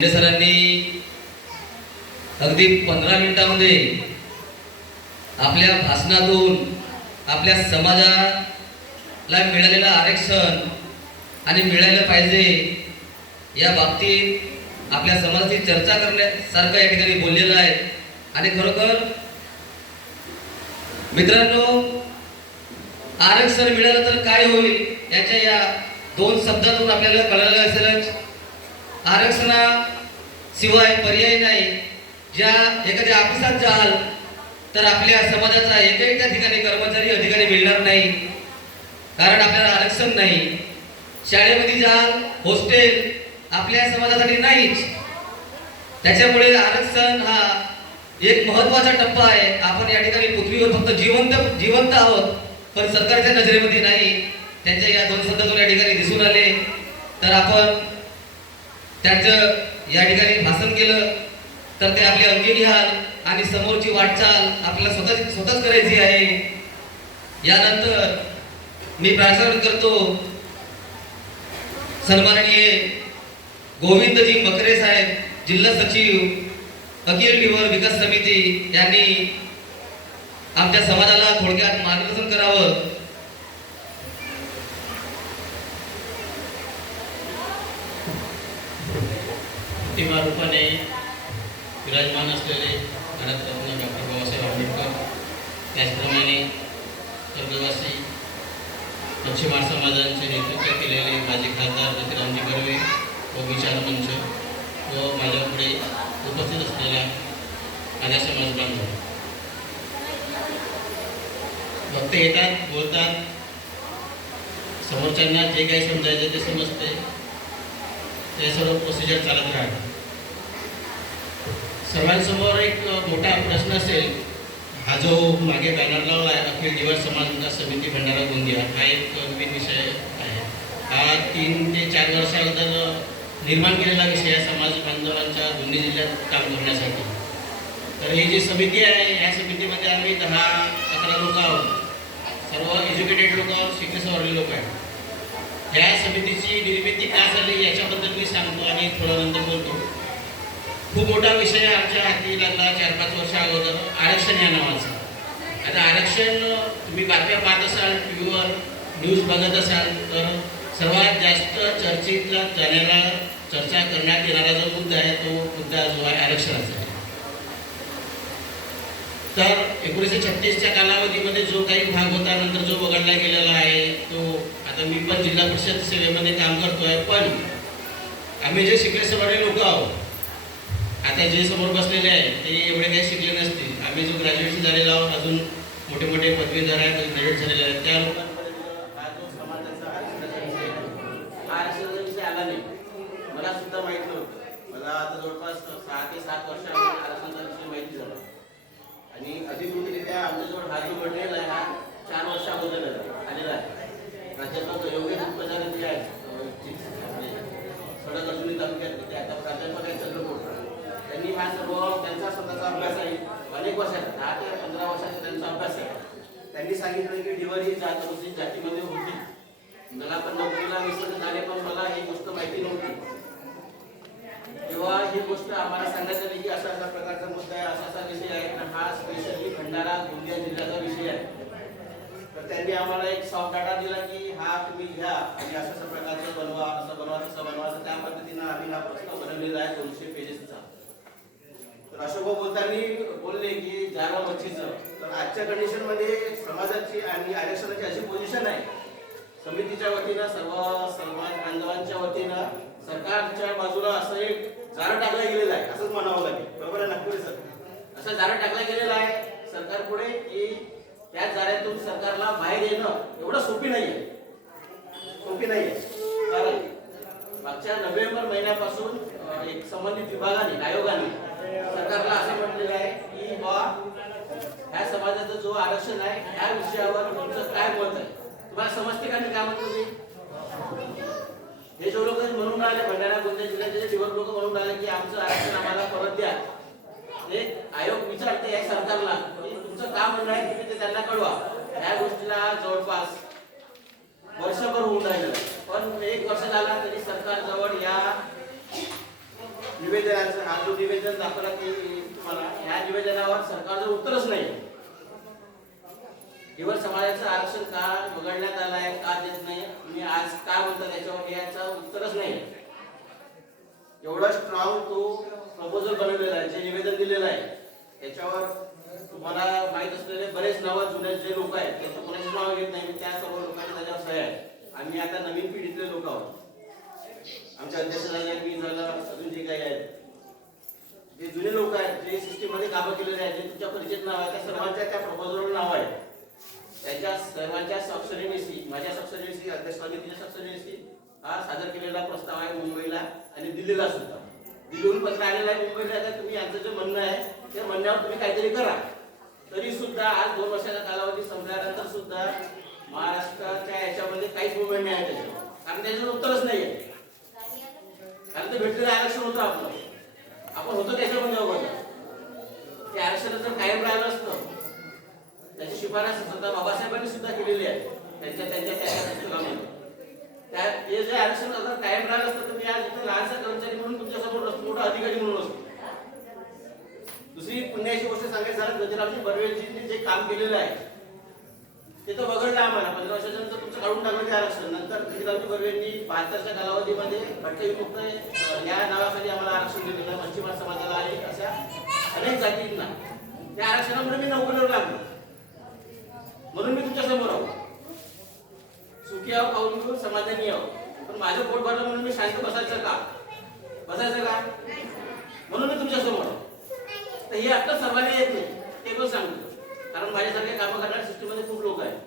शिंदे सरांनी अगदी पंधरा मिनिटामध्ये आपल्या भाषणातून आपल्या समाजाला मिळालेलं आरक्षण आणि मिळायला पाहिजे या बाबतीत आपल्या समाजाची चर्चा करण्यासारखं या ठिकाणी बोललेलं आहे. आणि खरोखर मित्रांनो आरक्षण मिळालं तर काय होईल याच्या या दोन शब्दातून आपल्याला कळालं असेलच. आरक्षणाशिवाय पर्याय नाही. ज्या एखाद्या ऑफिसात जाल तर आपल्या समाजाचा एकही त्या ठिकाणी कर्मचारी अधिकारी मिळणार नाही. कारण आपल्याला आरक्षण नाही. शाळेमध्ये जाल हॉस्टेल आपल्या समाजासाठी नाहीच. त्याच्यामुळे आरक्षण हा एक महत्त्वाचा टप्पा आहे. आपण या ठिकाणी पृथ्वीवर फक्त जिवंत जिवंत आहोत पण सरकारच्या नजरेमध्ये नाही. त्यांच्या या दोन शब्दातून या ठिकाणी दिसून आले. तर आपण त्यांचं या ठिकाणी भाषण केलं तर ते आपले अंगी घ्याल आणि समोरची वाटचाल आपल्याला स्वतः स्वतःच करायची आहे. यानंतर मी प्रार्थना करतो सन्माननीय गोविंदजी बकरे साहेब जिल्हा सचिव अखिल लिव्हर विकास समिती यांनी आमच्या समाजाला थोडक्यात मार्गदर्शन करावं. प्रतिमा रूपाने विराजमान असलेले भारतरत्न डॉक्टर बाबासाहेब आंबेडकर त्याचप्रमाणे स्वर्गवासी मच्छीमार समाजांचे नेतृत्व केलेले माझे खासदार ज्योतिरामजी बर्वे व विचार मंच व माझ्यापुढे उपस्थित असलेल्या माझ्या समाज बांधव. भक्त येतात बोलतात. समोरच्यांना जे काही समजायचं ते समजते. ते सर्व प्रोसिजर चालत राहते सर्वांसमोर एक मोठा प्रश्न असेल. हा जो मागे बॅनर लावला आहे अखिल दिवस समाज विकास समिती भंडारा गोंदिया हा एक नवीन विषय आहे. हा तीन ते चार वर्षानंतर निर्माण केलेला विषय आहे समाज बांधवांच्या दोन्ही जिल्ह्यात काम करण्यासाठी. तर ही जी समिती आहे या समितीमध्ये आम्ही दहा अकरा लोक आहोत. सर्व एज्युकेटेड लोक शिकणे सवरले लोक आहेत. या समितीची निर्मिती का झाली याच्याबद्दल मी सांगतो आणि थोडं नंतर बोलतो. खूप मोठा विषय आमच्या हाती लागला चार पाच वर्ष अगोदर. आरक्षण या नावाचा. आता आरक्षण तुम्ही बातम्या पाहत असाल टी व्हीवर न्यूज बघत असाल तर सर्वात जास्त चर्चेतला जाण्याला चर्चा करण्यात येणारा जो मुद्दा आहे तो मुद्दा जो आहे आरक्षणाचा. आहे तर एकोणीसशे छत्तीसच्या कालावधीमध्ये जो काही भाग होता नंतर जो वगळला गेलेला आहे तो आता मी पण जिल्हा परिषद सेवेमध्ये काम करतोय पण आम्ही जे शिकले सवरले लोक आहोत आता जे समोर बसलेले आहेत ते एवढे काही शिकले नसते आम्ही जो ग्रॅज्युएशन झालेलो आहोत अजून मोठे मोठे पदवीधर आहेत ग्रॅज्युएट झालेले आहेत. त्या लोकांपर्यंत हा जो समाजाचा आरक्षणाचा विषय आहे, हा आरक्षणाचा विषय आला नाही. मला सुद्धा माहीत नव्हतं. मला आता जवळपास सहा ते सात वर्ष आरक्षणाचा विषय माहिती झाला. आणि अधिकृतरित्या आमच्याजवळ हा जो मंडळ आहे हा चार वर्ष अगोदर आलेला आहे. प्राध्यापक योगेश उपचार जे आहेत अं, जे आपले सडक अर्जुनी तालुक्यात ते आता प्राध्यापक आहेत चंद्रपूर त्यांनी हा सर्व त्यांचा स्वतःचा अभ्यास आहे. अनेक वर्षाचा दहा ते पंधरा वर्षाचा त्यांचा अभ्यास आहे. त्यांनी सांगितलं की डिवर ही जात होती जातीमध्ये होती. मला पण नोकरीला विसर्ग झाले पण मला ही गोष्ट माहिती नव्हती. तेव्हा ही गोष्ट आम्हाला सांगण्यात आली की अशा अशा प्रकारचा मुद्दा आहे असा असा विषय आहे आणि हा स्पेशली भंडारा गोंदिया जिल्ह्याचा विषय आहे. तर त्यांनी आम्हाला एक सॉफ्ट डाटा दिला की हा तुम्ही घ्या आणि अशा अशा प्रकारचं बनवा असं बनवा तसं बनवा. त्या पद्धतीनं आम्ही हा प्रश्न बनवलेला आहे दोनशे पेजेसचा तर अशोक बोलताना बोलले की जागा मच्छीचं तर आजच्या कंडिशनमध्ये समाजाची आणि आरक्षणाची अशी पोझिशन आहे. समितीच्या वतीनं सर्व समाज बांधवांच्या वतीनं सरकारच्या बाजू असं एक जाळं टाकलं गेलेलं आहे असंच म्हणावं लागेल बरोबर आहे नागपुरी सर असं जाळं टाकलं गेलेलं आहे सरकार पुढे की त्या जाळ्यातून सरकारला बाहेर येणं एवढं सोपी नाहीये सोपी नाहीये कारण मागच्या नोव्हेंबर महिन्यापासून अं, एक संबंधित विभागाने आयोगाने सरकारला असं म्हटलेलं आहे की बा ह्या समाजाचं जो आरक्षण आहे ह्या विषयावर तुमचं काय मत आहे? तुम्हाला समजते का मी काय म्हणतो ते? हे जो लोक म्हणून राहिले भंडारा गोंदिया जिल्ह्याचे जे युवक लोक म्हणून राहिले की आमचं आरक्षण आम्हाला परत द्या. ते आयोग विचारते या सरकारला. तुमचं काम म्हणणं आहे तुम्ही ते त्यांना कळवा. ह्या गोष्टीला जवळ वर्षभर होऊन राहिलं पण एक वर्ष झाला तरी सरकार जवळ या निवेदनाचं हा जो निवेदन दाखवला की तुम्हाला ह्या निवेदनावर सरकारचं उत्तरच नाही केवळ समाजाचं आरक्षण का वगळण्यात आलं आहे का देत नाही? मी आज का बोलतो त्याच्यावर याचं उत्तरच नाही. एवढा स्ट्रॉंग तो प्रपोजल बनवलेला आहे जे निवेदन दिलेलं आहे त्याच्यावर तुम्हाला माहीत असलेले बरेच नाव जुने जे लोक आहेत त्याचं कोणाची नाव घेत नाही त्या सर्व लोकांनी त्याच्यावर सह्या आहेत आम्ही आता नवीन पिढीतले लोक आहोत. आमच्या अध्यक्ष झाले मी झालं अजून जे काही आहेत जे जुने लोक आहेत जे सिस्टीममध्ये कामं केलेले आहेत जे तुमच्या परिचित नाव आहे त्या सर्वांच्या त्या प्रपोजलवर नाव आहे त्यांच्या सर्वांच्या स्वाक्षरीनिशी माझ्या स्वाक्षरीनिशी अध्यक्ष समितीच्या स्वाक्षरीनिशी हा सादर केलेला प्रस्ताव आहे मुंबईला आणि दिल्लीला सुद्धा. दिल्लीहून पत्र आलेला आहे मुंबईला आता तुम्ही यांचं जे म्हणणं आहे त्या म्हणण्यावर तुम्ही काहीतरी करा. तरी सुद्धा आज दोन वर्षाचा कालावधी संपल्यानंतर सुद्धा महाराष्ट्राच्या याच्यामध्ये काहीच मुवमेंट नाही आहे त्याच्यावर कारण त्याच्यावर उत्तरच नाही आहे कारण ते भेटलेलं आरक्षण होतं आपलं आपण होतो त्याच्यामध्ये अगोदर ते आरक्षण जर कायम राहिलं असतं त्याची शिफारस स्वतः बाबासाहेबांनी सुद्धा केलेली आहे त्यांच्या त्यांच्या त्या पुस्तकामध्ये त्या हे जे आरक्षण जर कायम राहिलं असतं तर मी आज इथे लहानसा कर्मचारी म्हणून तुमच्यासमोर असतो मोठा अधिकारी म्हणून असतो. दुसरी पुण्याची गोष्ट सांगायची झालं गजरावजी बर्वेजींनी जे काम केलेलं आहे ते तर वगळलं आम्हाला. पंधरा वर्षाच्या नंतर तुमचं काढून टाकलं ते आरक्षण. नंतर गजरावजी बर्वेंनी बहात्तरच्या कालावधीमध्ये भटकविमुक्त या नावाखाली आम्हाला आरक्षण दिलेलं आहे मच्छीमार समाजाला आहे अशा अनेक जातींना. त्या आरक्षणामुळे मी नोकरीवर लागलो. म्हणून मी तुमच्यासमोर आहो सुखी आहो पाहून घेऊन समाधानी आहो. पण माझं पोट भरलं म्हणून मी शांत बसायचं का? बसायचं का? म्हणून मी तुमच्यासमोर तर हे आपलं सर्वांना येत नाही ते पण सांगतो. कारण माझ्यासारखे कामं करणाऱ्या सिस्टीममध्ये खूप लोक आहेत.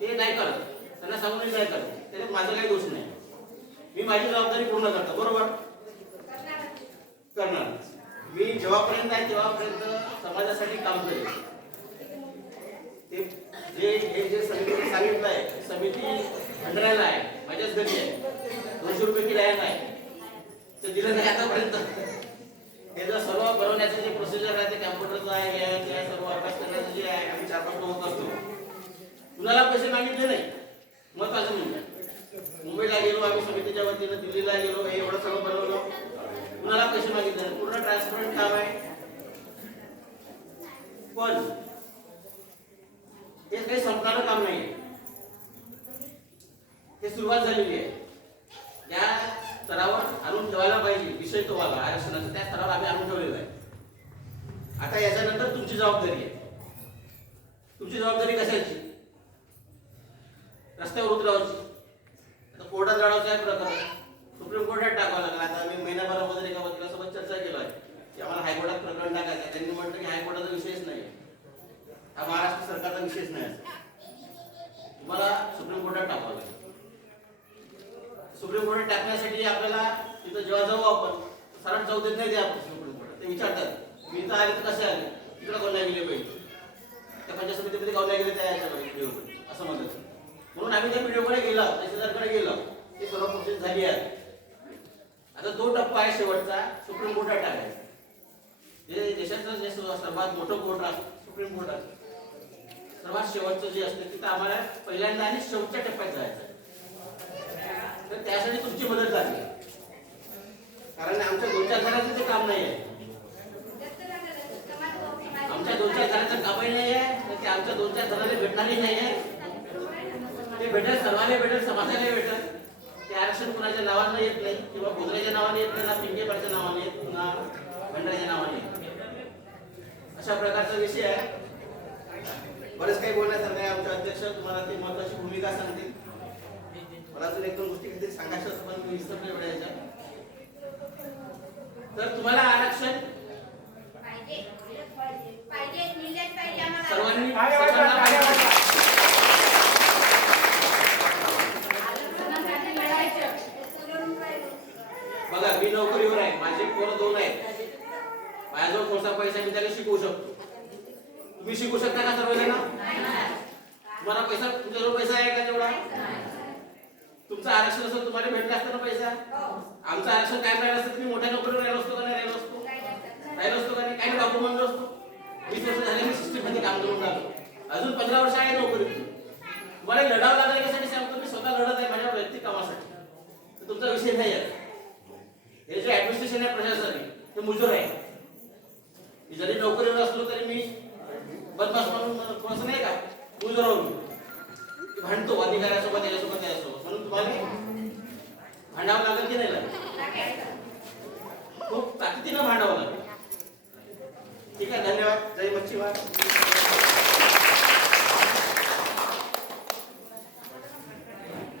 ते नाही करत. त्यांना सांगून मी नाही करत. त्याच्यात माझं काही दोष नाही. मी माझी जबाबदारी पूर्ण करतो बरोबर? करणार. मी जेव्हापर्यंत आहे तेव्हापर्यंत समाजासाठी काम करेल ते जे हे जे समितीने सांगितलं आहे समिती खंडरायला आहे माझ्याच घरी आहे. दोनशे रुपये किराया आहे ते दिलं नाही आतापर्यंत. त्याचा सर्व भरवण्याचं जे प्रोसिजर आहे ते कॅम्प्युटरचं आहे हे आहे, सर्व अभ्यास करण्याचं जे आहे आम्ही चार पाच लोक असतो कुणाला पैसे मागितले नाही? महत्वाचं म्हणजे. मुंबईला गेलो आम्ही समितीच्या वतीनं दिल्लीला गेलो हे एवढं सर्व बनवलं. कुणाला पैसे मागितले नाही? पूर्ण ट्रान्सपरंट काम आहे. पण हे काही संपणारं काम नाही हे सुरुवात झालेली आहे या स्तरावर आणून ठेवायला पाहिजे विषय तो आला आरक्षणाचा त्या स्तरावर आम्ही आणून ठेवलेला आहे. आता याच्यानंतर तुमची जबाबदारी आहे. तुमची जबाबदारी कशाची? रस्त्यावर उतरावची. आता कोर्टात लढावचा आहे प्रकार? सुप्रीम कोर्टात टाकावा लागला. आता आम्ही महिन्याभरामध्ये एका वकिलासोबत चर्चा केलो आहे. की आम्हाला हायकोर्टात प्रकरण टाकायचं आहे. त्यांनी म्हटलं की हायकोर्टाचा विषयच नाही. हा महाराष्ट्र सरकारचा विषयच नाही तुम्हाला सुप्रीम कोर्टात टाकावं लागेल. सुप्रीम कोर्टात टाकण्यासाठी आपल्याला तिथं जेव्हा जाऊ आपण सरळ जाऊ देत नाही ते आपण सुप्रीम ते विचारतात मी इथं आले तर कसे आले तिकडे कोण गेले पाहिजे त्या पंचायत समितीमध्ये गावला गेले त्या याच्याकडे व्हिडिओकडे असं म्हणतात. म्हणून आम्ही त्या व्हिडिओकडे गेलो तहसीलदारकडे गेलो. ते सर्व प्रोसेस झाली आहे. आता तो टप्पा आहे शेवटचा सुप्रीम कोर्टात टाकायचा. जे देशाचं जे सर्वात मोठं कोर्ट असतं सुप्रीम कोर्ट असतं सर्वात शेवटचं जे असतं तिथं आम्हाला पहिल्यांदा आणि शेवटच्या टप्प्यात जायचं आहे. तर त्यासाठी तुमची मदत लागली कारण आमच्या दोन चार घराचं ते काम नाही आहे आमच्या दोन चार घराचं कामही नाही आहे तर ते आमच्या दोन चार जणांना भेटणारही नाही आहे ते भेटेल सर्वांना भेटेल समाजाला भेटेल. ते आरक्षण कुणाच्या नावानं येत नाही किंवा गोदरेच्या नावाने येत नाही ना पिंगेपाडच्या नावाने येत ना भंडाऱ्याच्या नावाने अशा प्रकारचा विषय आहे. बरेच काही बोलण्यासारखं आहे आमचे अध्यक्ष. तुम्हाला ती महत्वाची भूमिका सांगतील. मला अजून एक दोन गोष्टी काहीतरी सांगायच्या होत्या पण मी एवढ्या याच्या तर तुम्हाला आरक्षण? सर्वांनी. बघा मी नोकरीवर आहे. माझे पोरं दोन आहेत. माझ्याजवळ थोडासा पैसा मी त्याला शिकवू शकतो. तुम्ही शिकू शकता का सर्वजण? तुम्हाला पैसा तुमच्याजवळ पैसा आहे का तेवढा? तुमचं आरक्षण असं तुम्हाला भेटलं असतं ना पैसा? आमचं आरक्षण काय राहिलं असतं तुम्ही मोठ्या नोकरीवर राहिलो असतो का नाही राहिलो असतो? राहिलो असतो का नाही? काही म्हणलो असतो? वीस वर्ष झाले मी सिस्टीममध्ये काम करून राहिलो. अजून पंधरा वर्ष आहे नोकरी. तुम्हाला लढावं लागेल यासाठी सांगतो मी स्वतः लढत आहे माझ्या वैयक्तिक कामासाठी. तर तुमचा विषय नाही आहे. हे जे ऍडमिनिस्ट्रेशन आहे प्रशासन आहे मुजोर आहे. मी जरी नोकरीवर असलो तरी मी बदमाश म्हणून थोडंसं नाही का? मुजोर भांडतो अधिकाऱ्यासोबत याच्यासोबत तुम्हाला भांडावं लागेल की नाही लागेल? खूप ताकदीनं भांडावं लागेल. ठीक आहे धन्यवाद. जय मच्छीवार